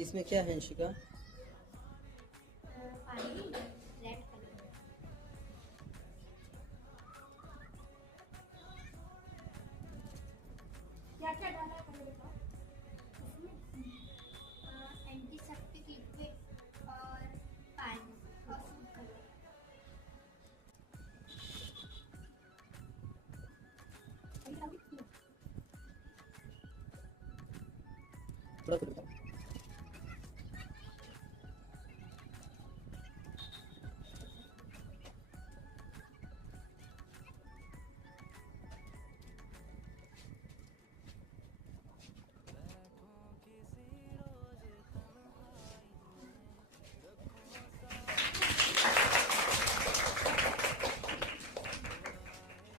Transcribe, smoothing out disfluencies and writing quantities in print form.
इसमें क्या है अंशिका? पानी रेड कलर। क्या क्या डाला है पहले बताओ। एंटीसेप्टिक लिक्विड और पानी और फूड कलर। थोड़ा सा बताओ।